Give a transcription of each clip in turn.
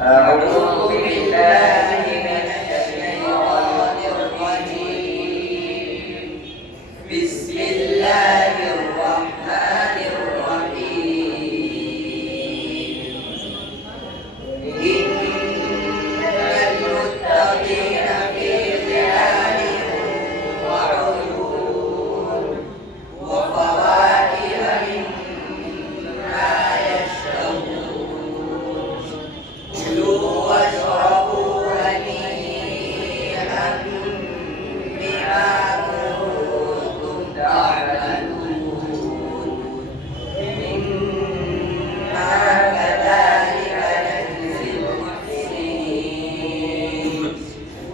أعوذ بالله من الشيطان الرجيم. بسم الله الرحمن الرحيم. إن المتقين في ظلال وعيون وفواكه مما يشتهون. كلوا واشربوا هنيئا بما كنتم تعملون. إنا كذلك نجزي المحسنين.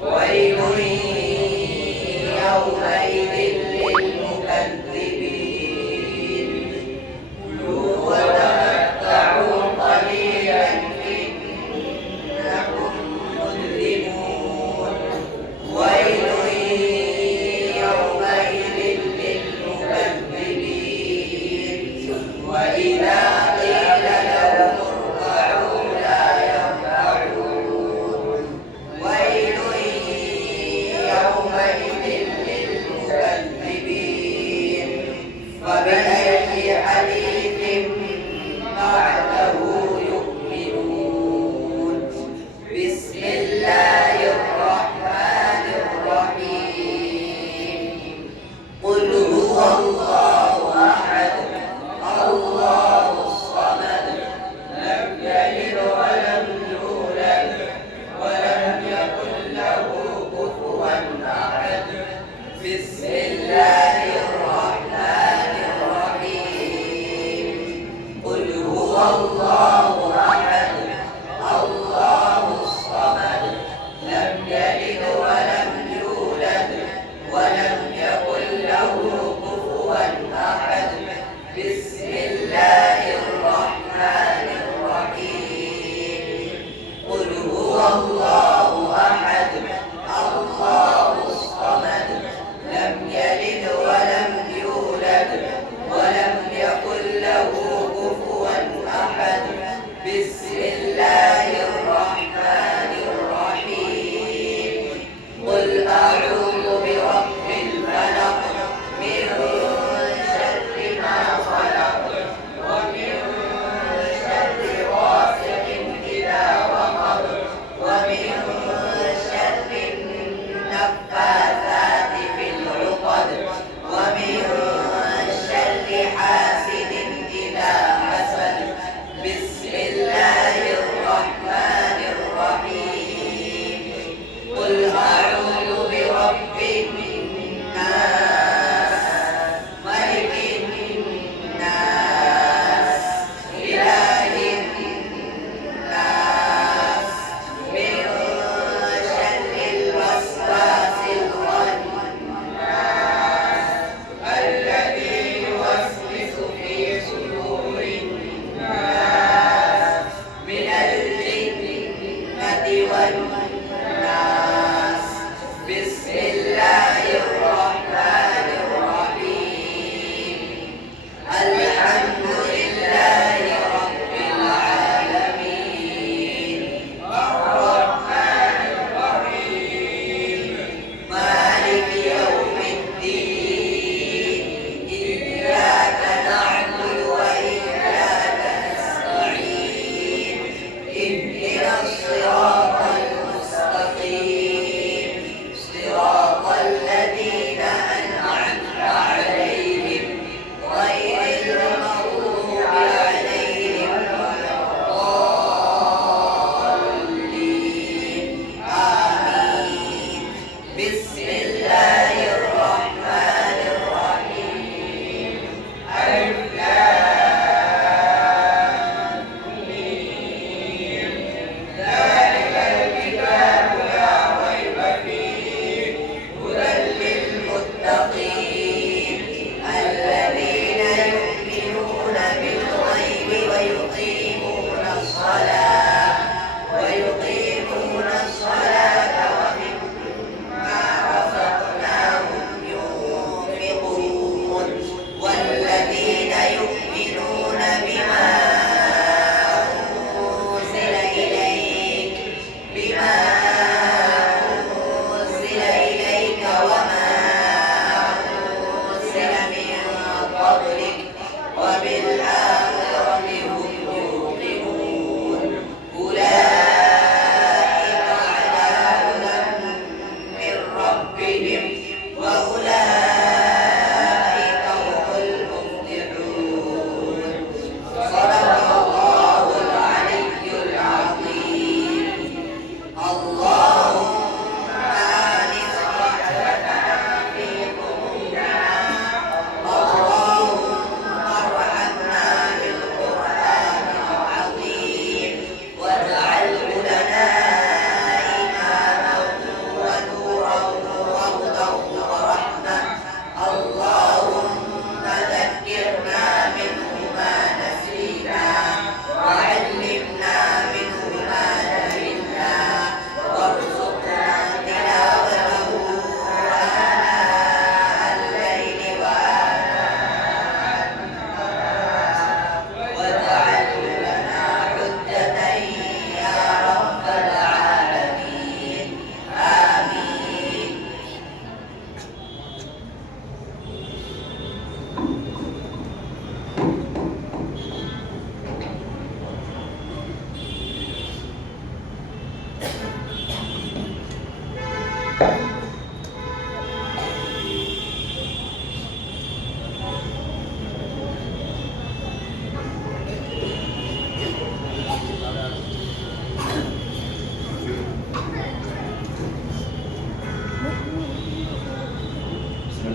ويل يومئذ للمكذبين. كلوا وتمتعوا قليلا إنكم مجرمون. ويل يومئذ للمكذبين. وإذا قيل لهم اركعوا لا يركعون. ويل يومئذ للمكذبين. فبأي حديث بعده يؤمنون. بسم الله الرحمن الرحيم. قل هو الله أحد الله الصمد لم يلد ولم يولد ولم يكن له كفوا أحد. بسم الله الرحمن الرحيم. قل هو الله أحد الله الصمد لم يلد ولم يولد ولم يكن له كفوا أحد. بسم الله الرحمن الرحيم. قل هو الله أحد الله الصمد لم يلد ولم يولد ولم يكن له كفوا أحد.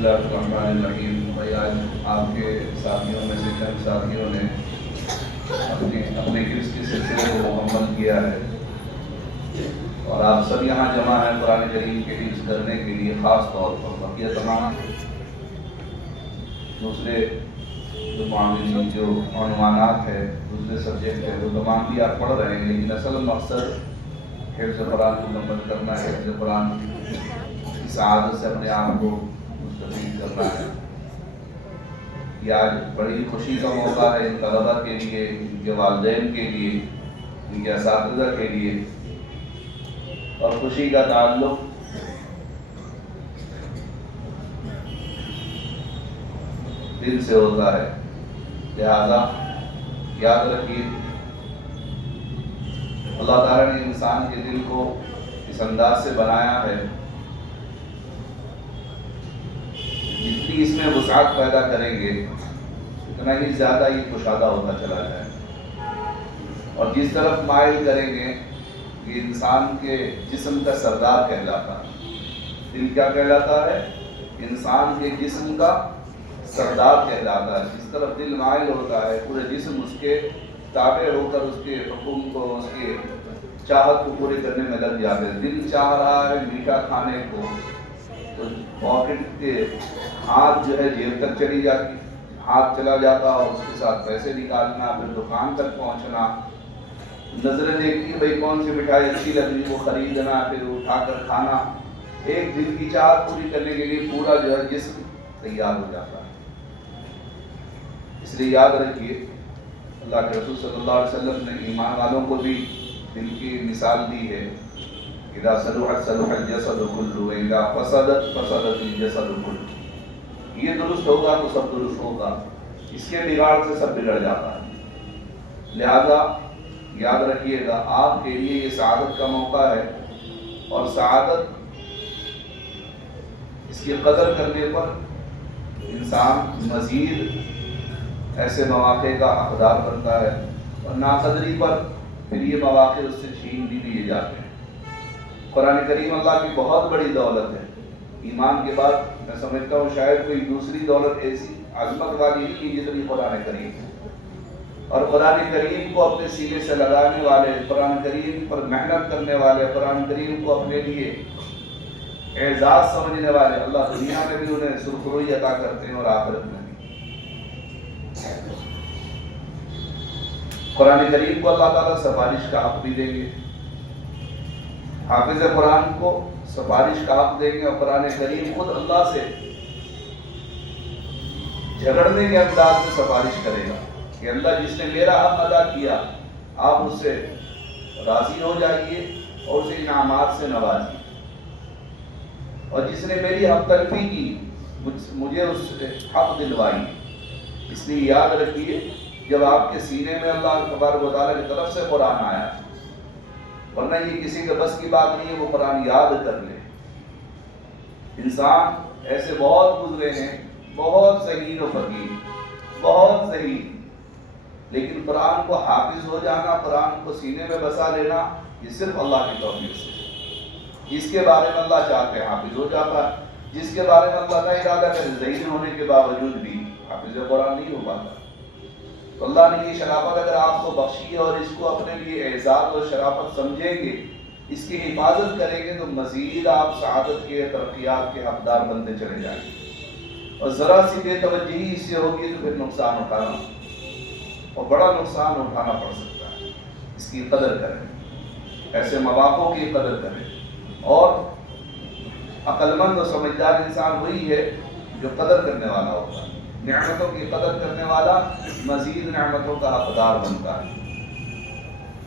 اللہ الرحمن الرحیم۔ بھائی آج آپ کے ساتھیوں میں سے چند ساتھیوں نے اپنے حفظ کے سلسلے کو مکمل کیا ہے، اور آپ سب یہاں جمع ہیں قرآن کریم کے حفظ کرنے کے لیے خاص طور پر۔ بقیہ تمام دوسرے جو معاملین جو عنوانات ہے، دوسرے سبجیکٹ ہے، وہ تمام بھی آپ پڑھ رہے ہیں، لیکن اصل مقصد حفظ قرآن کو مکمل کرنا ہے، حفظ قرآن کی سعادت سے اپنے آپ کو مستفید کرنا ہے۔ یہ آج بڑی خوشی کا موقع ہے ان طلبہ کے لیے، ان کے والدین کے لیے، ان کے اساتذہ کے لیے، اور خوشی کا تعلق دل سے ہوتا ہے۔ لہذا یاد رکھیے اللہ تعالیٰ نے انسان کے دل کو اس انداز سے بنایا ہے، جتنی اس میں وسعت پیدا کریں گے اتنا ہی زیادہ یہ کشادہ ہوتا چلا جائے، اور جس طرف مائل کریں گے یہ انسان کے جسم کا سردار کہلاتا ہے۔ دل کیا کہلاتا ہے؟ انسان کے جسم کا سردار کہلاتا ہے۔ جس طرف دل مائل ہوتا ہے پورے جسم اس کے تابع ہو کر اس کے حکم کو، اس کے چاہت کو پورے کرنے میں لگ جاتے ہیں۔ دل چاہ رہا ہے میٹھا کھانے کو تو پاکٹ کے ہاتھ جو ہے جیب تک چلی جاتی، ہاتھ چلا جاتا اور اس کے ساتھ پیسے نکالنا، پھر دکان تک پہنچنا، نظریں دیکھتی ہے بھئی کون سی مٹھائی اچھی لگ رہی وہ خریدنا، پھر اٹھا کر کھانا۔ ایک دل کی چاہت پوری کرنے کے لیے پورا جو ہے جسم تیار ہو جاتا ہے۔ اس لیے یاد رکھیے اللہ کے رسول صلی اللہ علیہ وسلم نے ایمان والوں کو بھی دل کی مثال دی ہے، اذا صلحت صلح الجسد كله واذا فسدت فسد الجسد كله۔ یہ درست ہوگا تو سب درست ہوگا، اس کے بگاڑ سے سب بگڑ جاتا ہے۔ لہذا یاد رکھیے گا آپ کے لیے یہ سعادت کا موقع ہے، اور سعادت اس کی قدر کرنے پر انسان مزید ایسے مواقع کا حقدار بنتا ہے، اور ناقدری پر پھر یہ مواقع اس سے چھین بھی لیے جاتے ہیں۔ قرآن کریم اللہ کی بہت بڑی دولت ہے۔ ایمان کے بعد میں سمجھتا ہوں شاید کوئی دوسری دولت ایسی عظمت والی نہیں جتنی قرآن کریم ہے، اور قرآن کریم کو اپنے سینے سے لگانے والے، قرآن کریم پر محنت کرنے والے، قرآن کریم کو اپنے لیے اعزاز سمجھنے والے اللہ دنیا میں بھی انہیں سرخروئی عطا کرتے ہیں اور آخرت میں بھی۔ قرآن کریم کو اللہ تعالیٰ سفارش کا حق بھی دیں گے، حافظ قرآن کو سفارش کا حق دیں گے، اور قرآن کریم خود اللہ سے جھگڑنے کے انداز میں سفارش کرے گا کہ اللہ جس نے میرا حق ادا کیا آپ اس سے راضی ہو جائیے اور اسے انعامات سے نوازیے، اور جس نے میری حق تلفی کی مجھے اس سے حق دلوائی۔ اس لیے یاد رکھیے جب آپ کے سینے میں اللہ تبارک و تعالیٰ کی طرف سے قرآن آیا، ورنہ یہ کسی کے بس کی بات نہیں ہے وہ قرآن یاد کر لے۔ انسان ایسے بہت گزرے ہیں، بہت ذہین و فقیر، بہت ذہین، لیکن قرآن کو حافظ ہو جانا، قرآن کو سینے میں بسا لینا، یہ صرف اللہ کی توفیق سے۔ جس کے بارے میں اللہ چاہتے ہیں حافظ ہو جاتا ہے، جس کے بارے میں اللہ کا ارادہ کرے ذہین ہونے کے باوجود بھی حافظ قرآن نہیں ہو پاتا۔ تو اللہ نے یہ شرافت اگر آپ کو بخشی ہے اور اس کو اپنے لیے اعزاز اور شرافت سمجھیں گے، اس کی حفاظت کریں گے، تو مزید آپ سعادت کے، ترقیات کے حقدار بنتے چلے جائیں گے۔ اور ذرا سی بے توجہی اس سے ہوگی تو پھر نقصان اٹھانا، اور بڑا نقصان اٹھانا پڑ سکتا ہے۔ اس کی قدر کریں، ایسے مواقعوں کی قدر کریں، اور عقل مند اور سمجھدار انسان وہی ہے جو قدر کرنے والا ہوتا ہے۔ نعمتوں کی قدر کرنے والا مزید نعمتوں کا حقدار بنتا ہے۔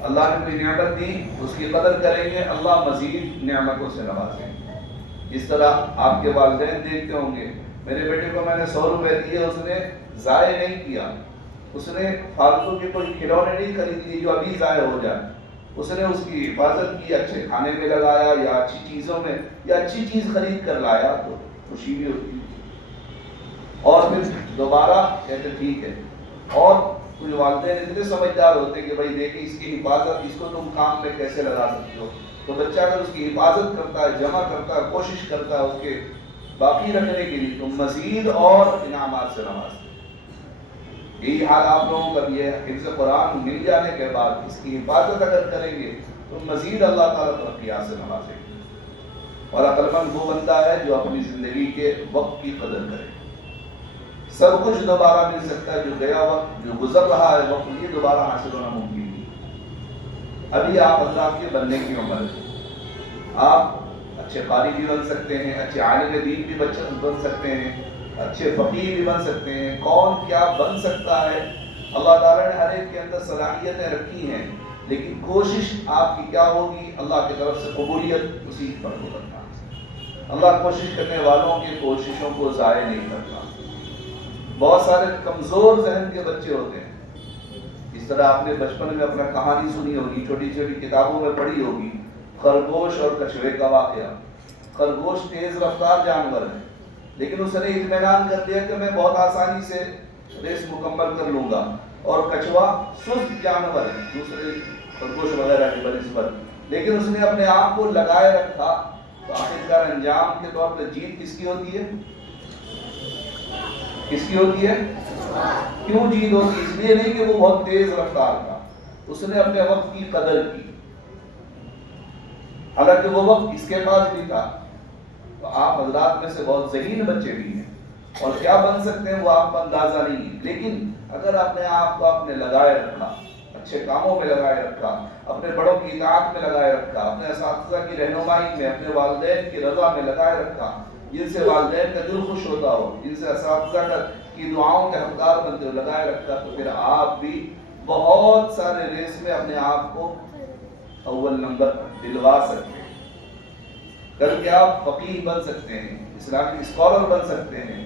اللہ نے کوئی نعمت دی اس کی قدر کریں گے، اللہ مزید نعمتوں سے نوازیں گے۔ جس طرح آپ کے والدین دیکھتے ہوں گے، میرے بیٹے کو میں نے 100 روپے دیے، اس نے ضائع نہیں کیا، اس نے فالتو کے کوئی کھلونے نہیں خرید لیے جو ابھی ضائع ہو جائے، اس نے اس کی حفاظت کی، اچھے کھانے میں لگایا یا اچھی چیزوں میں، یا اچھی چیز خرید کر لایا تو خوشی بھی ہوتی ہے، اور پھر دوبارہ کہتے ٹھیک ہے۔ اور کچھ والدین اتنے سمجھدار ہوتے ہیں کہ بھائی دیکھیں اس کی حفاظت، اس کو تم کام میں کیسے لگا سکتے ہو، تو بچہ اگر اس کی حفاظت کرتا ہے، جمع کرتا ہے، کوشش کرتا ہے اس کے باقی رکھنے کے لیے تم مزید اور انعامات سے نوازتے. یہی حال آپ لوگوں کا بھی ہے. حفظ قرآن مل جانے کے بعد اس کی حفاظت اگر کریں گے تو مزید اللہ تعالیٰ ترقیات سے نوازیں گے. اور عقل مند وہ بندہ ہے جو اپنی زندگی کے وقت کی قدر کرے. سب کچھ دوبارہ مل سکتا ہے، جو گیا وقت، جو گزر رہا ہے وقت، یہ دوبارہ حاصل ہونا ممکن نہیں. ابھی آپ اللہ کے بننے کی عمر ہے. آپ اچھے قاری بھی بن سکتے ہیں، اچھے عالم دین بھی بن سکتے ہیں، اچھے فقیہ بھی بن سکتے ہیں. کون کیا بن سکتا ہے، اللہ تعالیٰ نے ہر ایک کے اندر صلاحیتیں رکھی ہیں، لیکن کوشش آپ کی کیا ہوگی؟ اللہ کی طرف سے قبولیت اسی پر ہو رکھنا. اللہ کوشش کرنے والوں کی کوششوں کو ضائع نہیں کرتا. بہت سارے کمزور ذہن کے بچے ہوتے ہیں. اس طرح آپ نے بچپن میں اپنا کہانی سنی ہوگی، چھوٹی چھوٹی کتابوں میں پڑھی ہوگی، خرگوش اور کچھوے کا واقعہ. خرگوش تیز رفتار جانور ہے، لیکن اس نے اطمینان کر لیا کہ میں بہت آسانی سے ریس مکمل کر لوں گا. اور کچھوا سست جانور ہے دوسرے خرگوش وغیرہ کی بنسبت، لیکن اس نے اپنے آپ کو لگائے رکھا. تو آخرکار انجام کے طور پر جیت کس کی ہوتی ہے؟ کس کی ہوتی ہے؟ کیوں جیت ہوتی ہے؟ اس لیے نہیں کہ وہ بہت تیز رفتار تھا، اس نے اپنے وقت کی قدر کی. حالانکہ وہ وقت اس کے پاس بھی تھا. تو آپ حضرات میں سے بہت ذہین بچے بھی ہیں اور کیا بن سکتے ہیں وہ آپ کا اندازہ نہیں ہے. لیکن اگر آپ نے آپ کو آپ نے لگائے رکھا، اچھے کاموں میں لگائے رکھا، اپنے بڑوں کی اطاعت میں لگائے رکھا، اپنے اساتذہ کی رہنمائی میں، اپنے والدین کی رضا میں لگائے رکھا، جن سے والدین کا دل خوش ہوتا ہو، جن سے اساتذہ کی دعاؤں کے حقدار بنتے ہو لگائے رکھا، تو پھر آپ بھی بہت سارے ریس میں اپنے آپ کو اول نمبر دلوا سکتے ہیں. کل کے آپ فقیہ بن سکتے ہیں، اسلامی اسکالر بن سکتے ہیں،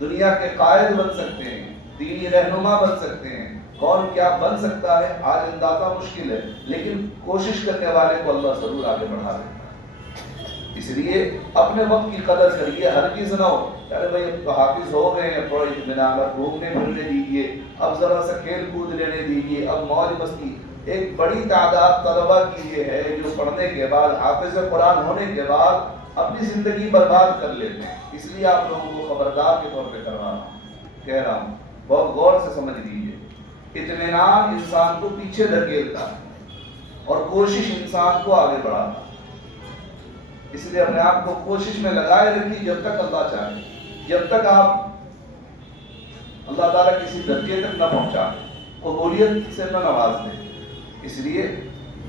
دنیا کے قائد بن سکتے ہیں، دینی رہنما بن سکتے ہیں. کون کیا بن سکتا ہے آج اندازہ مشکل ہے، لیکن کوشش کرنے والے کو اللہ ضرور آگے بڑھا دیتا ہے. اس لیے اپنے وقت کی قدر کریے. ہر چیز نہ ہو ارے بھائی اب تو حافظ ہو گئے ہیں، تھوڑا اطمینان، اب گھومنے پھرنے دیجیے، اب ذرا سا کھیل کود لینے دیجیے، اب موج مستی. ایک بڑی تعداد طلبہ کی یہ ہے جو پڑھنے کے بعد، حافظ قرآن ہونے کے بعد اپنی زندگی برباد کر لیتے ہیں. اس لیے آپ لوگوں کو خبردار کے طور پہ کہہ رہا ہوں، بہت غور سے سمجھ لیجیے. اطمینان انسان کو پیچھے دھکیلتا ہے اور کوشش انسان کو آگے بڑھاتا ہے. اس لیے اپنے آپ کو کوشش میں لگائے رکھیے جب تک اللہ چاہے، جب تک آپ اللہ تعالیٰ کسی درجے تک نہ پہنچا، قبولیت سے نہ نواز دیں. اس لیے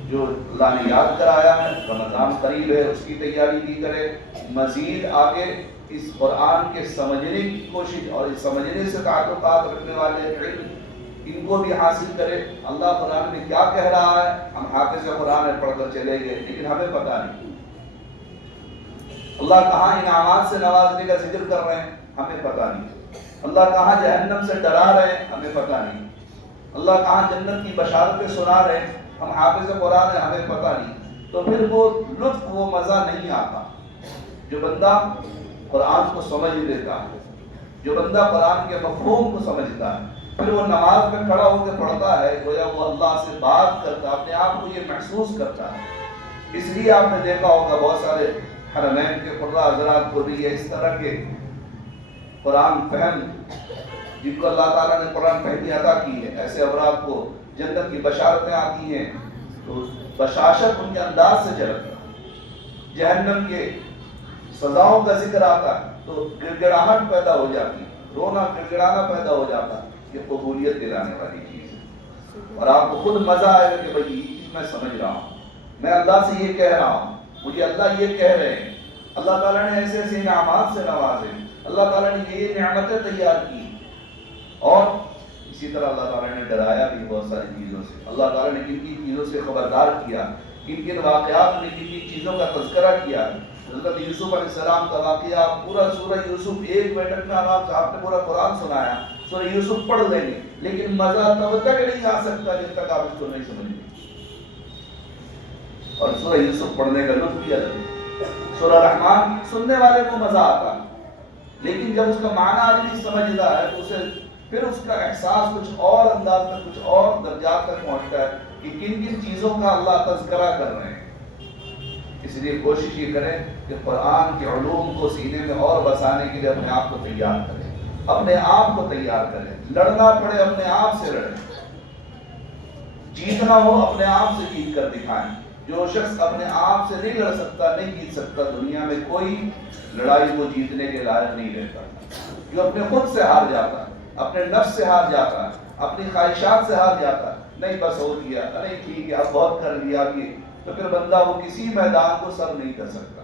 جو اللہ نے یاد کرایا ہے، رمضان قریب ہے، اس کی تیاری بھی کرے. مزید آگے اس قرآن کے سمجھنے کی کوشش اور اس سمجھنے سے تعلقات رکھنے والے علم ان کو بھی حاصل کرے. اللہ قرآن میں کیا کہہ رہا ہے، ہم حافظ قرآن پڑھ کر چلے گئے لیکن ہمیں پتہ نہیں. اللہ کہاں انعامات سے نوازنے کا ذکر کر رہے ہیں، ہمیں پتہ نہیں. اللہ کہاں جہنم سے ڈرا رہے ہیں، ہمیں پتہ نہیں. اللہ کہاں جنت کی بشارتیں سنا رہے ہیں، ہم حافظ قرآن ہیں، ہمیں پتہ نہیں. تو پھر وہ لطف، وہ مزہ نہیں آتا. جو بندہ قرآن کو سمجھ لیتا ہے، جو بندہ قرآن کے مفہوم کو سمجھتا ہے، پھر وہ نماز میں کھڑا ہو کے پڑھتا ہے، گویا وہ اللہ سے بات کرتا ہے، اپنے آپ کو یہ محسوس کرتا ہے. اس لیے آپ نے دیکھا ہوگا بہت سارے حرمین کے قرآن حضرات کو بھی اس طرح کے قرآن فہم، جن کو اللہ تعالیٰ نے قرآن فہمی عطا کی ہے، ایسے افراد کو جنت کی بشارتیں آتی ہیں تو بشاشت ان کے انداز سے جھلکتا ہے. جہنم کے سزاؤں کا ذکر آتا ہے تو گڑگڑاہٹ پیدا ہو جاتی ہے، رونا گڑگڑانا پیدا ہو جاتا ہے. یہ قبولیت دلانے والی چیز ہے. اور آپ کو خود مزہ آئے گا کہ بھائی یہ چیز میں سمجھ رہا ہوں، میں اللہ سے یہ کہہ رہا ہوں، مجھے اللہ یہ کہہ رہے ہیں. اللہ تعالیٰ نے ایسے ایسے انعامات سے نوازے، اللہ تعالیٰ نے یہ نعمتیں تیار کی. اور اسی طرح اللہ تعالیٰ نے ڈرایا بھی بہت ساری چیزوں سے. اللہ تعالیٰ نے کن کن چیزوں سے خبردار کیا، کن کن واقعات نے کن کن چیزوں کا تذکرہ کیا. حضرت یوسف علیہ السلام کا واقعہ پورا سورہ یوسف ایک بیٹھک میں آپ نے پورا قرآن سنایا. سورہ یوسف پڑھ لیں گے لیکن مزہ تب تک نہیں آ سکتا جب تک آپ اس کو نہیں سمجھ لیں. اور سورہ یوسف پڑھنے کا لطف بھی الگ ہے. سورہ رحمان سننے والے کو مزہ آتا ہے، لیکن جب اس کا معنی آدمی سمجھتا ہے تو اسے پھر اس کا احساس کچھ اور انداز میں، کچھ اور درجات تک پہنچتا ہے کہ کن کن چیزوں کا اللہ تذکرہ کر رہے ہیں. اس لیے کوشش یہ کریں کہ قرآن کے علوم کو سینے میں اور بسانے کے لیے اپنے آپ کو تیار کریں، اپنے آپ کو تیار کریں، لڑنا پڑے اپنے آپ سے لڑیں، جیتنا ہو اپنے آپ سے جیت کر دکھائیں۔ جو شخص اپنے آپ سے نہیں لڑ سکتا، نہیں جیت سکتا، دنیا میں کوئی لڑائی وہ جیتنے کے لائق نہیں رہتا۔ جو اپنے خود سے ہار جاتا ہے، اپنے نفس سے ہار جاتا ہے، اپنی خواہشات سے ہار جاتا ہے، نہیں بس ہو گیا، نہیں ٹھیک ہے اب بہت کر لیا یہ، تو پھر بندہ وہ کسی میدان کو سر نہیں کر سکتا۔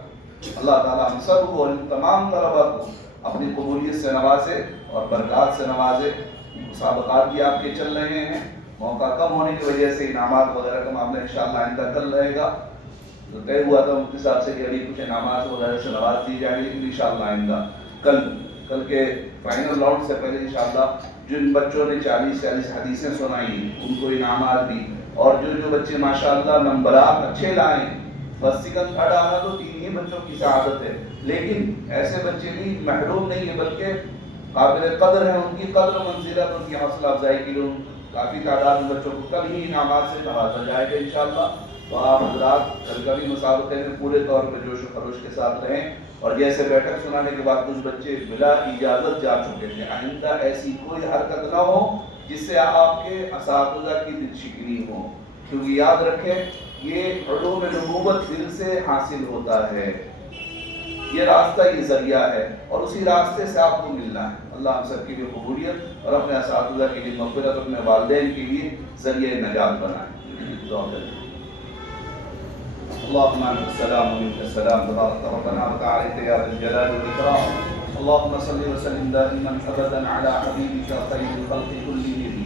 اللہ تعالیٰ ہم سب کو، تمام طلباء کو اپنی قبولیت سے نوازے اور برکات سے نوازے۔ مسابقات بھی آپ کے چل رہے ہیں، موقع کم ہونے کی وجہ سے انعامات وغیرہ کا معاملہ انشاءاللہ آئندہ کل رہے گا۔ تو طے ہوا تھا مفتی صاحب سے کہ ابھی کچھ انعامات وغیرہ سے نواز دی جائے گی، لیکن انشاءاللہ آئندہ کل کے فائنل راؤنڈ سے پہلے انشاءاللہ جن بچوں نے 40 حدیثیں سنائی ان کو انعامات بھی، اور جو بچے ماشاءاللہ نمبرات اچھے لائیں، فرسٹ سیکنڈ تھرڈ آنا تو 3 ہی بچوں کی سعادت ہے، لیکن ایسے بچے بھی محروم نہیں ہیں بلکہ قابل قدر ہیں، ان کی قدر و منزلت، ان کی حوصلہ افزائی کے لیے کافی تعداد میں بچوں کو کل ہی انعامات سے نوازا جائے گا انشاءاللہ۔ تو آپ حضرات کل کا بھی مسابقے میں پورے طور پر جوش و خروش کے ساتھ رہیں، اور جیسے بیٹھک سنانے کے بعد کچھ بچے بلا اجازت جا چکے تھے، آئندہ ایسی کوئی حرکت نہ ہو جس سے آپ کے اساتذہ کی دل شکنی ہو، کیونکہ یاد رکھیں یہ علوم نبوت دل سے حاصل ہوتا ہے، یہ راستہ یہ ذریعہ ہے، اور اسی راستے سے آپ کو ملنا ہے۔ اللہ ہم سب کے لیے قبولیت اور اپنے اساتذہ کے لیے مغفرت، اپنے والدین کے لیے ذریعہ نجات بنائیں۔ دعا کریں۔ اللهم انت السلام ومنك السلام، تبارك ربنا وتعالى يا ذا الجلال والاكرام، اللهم صل وسلم دائما ابدا على حبيبك خير الخلق كلهم،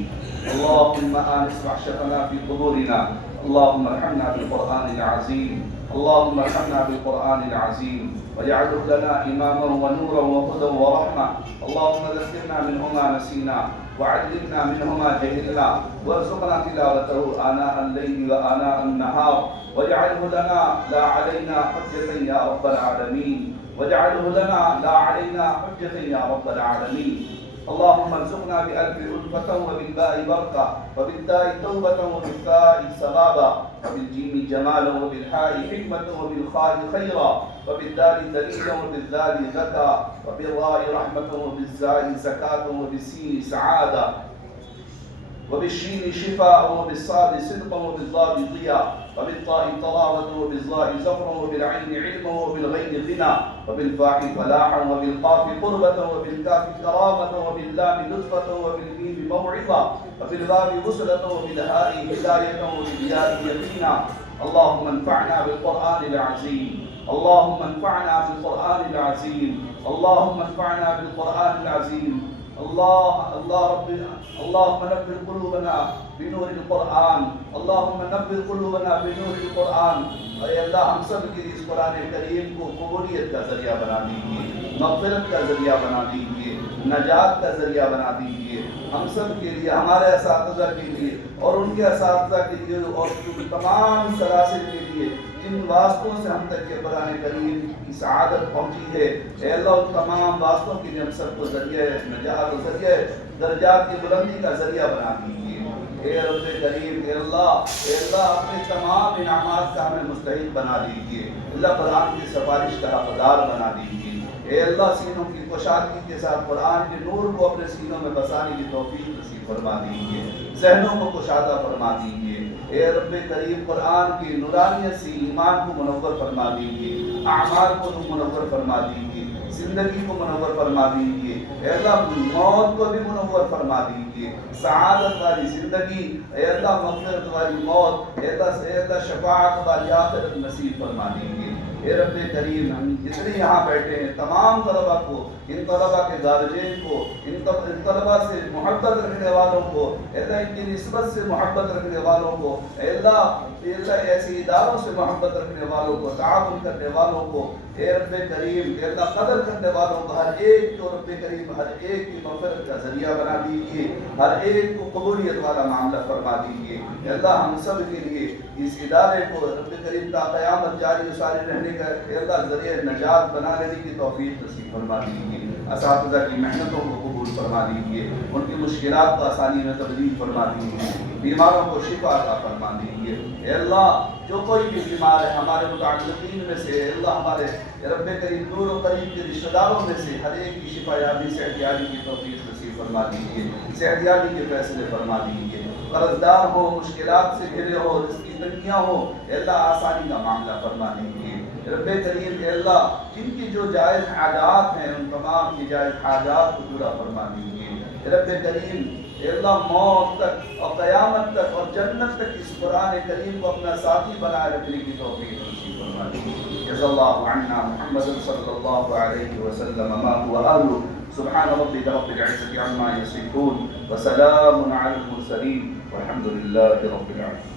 اللهم انس وحشتنا في قبورنا، اللهم ارحمنا بالقران العظيم، اللهم ارحمنا بالقران العظيم واجعله لنا اماما ونورا وهدى ورحمه، اللهم ذكرنا منه ما نسينا وعلمنا منه ما جهلنا وارزقنا تلاوته آناء الليل وآناء النهار، واجعله لنا لا علينا حجة يا رب العالمين، واجعله لنا لا علينا حجة يا رب العالمين، اللهم ارزقنا بألف ألفة وبالباء بركة وبالتاء توبة وبالثاء ثوابا وبالجيم جمالا وبالحاء حكمة وبالخاء خيرا وبالدال دليلا وبالذال ذكا وبالراء رحمة وبالزاء زكاة وبالسين سعادة وبالشين شفاء وبالصاد صدقا وبالضاد ضياء وبالطاء طراوة وبالظاء زفرا وبالعين علما وبالغين غنى وبالفاء فلاحا وبالقاف قربة وبالكاف كرامة وباللام لطفة وبالميم موعظة وبالباب وصلة وبالهاء هداية وبالياء يقينا، اللهم انفعنا بالقرآن العظيم، اللهم انفعنا بالقرآن العظيم، اللهم انفعنا بالقرآن العظيم، اللهم نبّر قلوبنا بنور القرآن، اللهم نبّر قلوبنا بنور القرآن۔ اے اللہ ہم سب کے اس قرآن کریم کو قبولیت کا ذریعہ بنا دیجیے، مغفرت کا ذریعہ بنا دیجیے، نجات کا ذریعہ بنا دیجیے، ہم سب کے لیے، ہمارے اساتذہ کے لیے اور ان کے اساتذہ کے لیے اور تمام سلاسل کے لیے جن واسطوں سے ہم تک کے قرآن کریم کی سعادت پہنچی ہے، اے اللہ ان تمام واسطوں کے لیے ہم سب کو ذریعہ نجات اور ذریعہ درجات کی بلندی کا ذریعہ بنا دیجیے۔ اے رب کریم، اے اللہ اپنے تمام انعامات کا ہمیں مستحق بنا دیجیے، اللہ قرآن کی سفارش کا حقدار بنا دیجیے، اے اللہ سینوں کی کشادگی کے ساتھ قرآن کے نور کو اپنے سینوں میں بسانے کی توفیق نصیب فرما دیجیے، ذہنوں کو کشادہ فرما دیجیے، اے رب کریم قرآن کی نورانیت سے ایمان کو منور فرما دیجیے، اعمال کو منور فرما دیجیے، زندگی کو منور فرما دیجیے، اے اللہ موت کو بھی منور فرما دیجیے، سعادت والی زندگی، اے اللہ مغفرت والی موت، اے اللہ شفاعت والی آخرت نصیب فرما دیجیے۔ اے رب کریم، ہم جتنے یہاں بیٹھے ہیں تمام طلباء کو، ان طلباء کے گارجین کو، ان طلباء سے محبت رکھنے والوں کو، اے اللہ ان کی نسبت سے محبت رکھنے والوں کو، اے اللہ ایسے اداروں سے محبت رکھنے والوں کو، تعاون کرنے والوں کو، اے رب کریم، اے اللہ قدر کرنے والوں کو، ہر ایک کو رب کریم ہر ایک کی مغفرت کا ذریعہ بنا دیجیے، ہر ایک کو قبولیت والا معاملہ فرما دیجیے۔ اے اللہ ہم سب کے لیے اس ادارے کو رب کریم تا قیامت جاری و ساری رہنے کر اے اللہ ذریعہ نجات بنا لینے کی توفیق نصیب فرما دیجیے. اساتذہ کی محنتوں کو قبول فرما دیجیے, ان کی مشکلات کو آسانی میں تبدیل فرما دیجیے, بیماروں کو شفا عطا فرما دیجیے. اے اللہ جو کوئی بھی بیمار ہے ہمارے متعلقین میں سے, اے اللہ ہمارے رب کریم دور و قریب کے رشتہ داروں میں سے ہر ایک کی شفا یابی صحت یابی کی توفیق نصیب فرما دیجیے, صحت یابی کے فیصلے فرما دیجیے. قرض دار ہو, مشکلات سے گھرے ہو, رزق کی تنگیاں ہو, اے اللہ آسانی کا معاملہ فرما دیجیے. رب کریم اے اللہ جن کی جو جائز حاجات ہیں ان تمام کی جائز حاجات کو پورا فرما دیجیے. رب کریم اے اللہ موت تک اور قیامت تک اور جنت تک اس قرآن کریم کو اپنا ساتھی بنائے رکھنے کی توفیق نصیب فرما دیجیے. جزا اللہ عنا محمد صلی اللہ علیہ وسلم ما هو اهله. سبحان ربك رب العزة عما يصفون وسلام على المرسلين والحمد لله رب العالمين.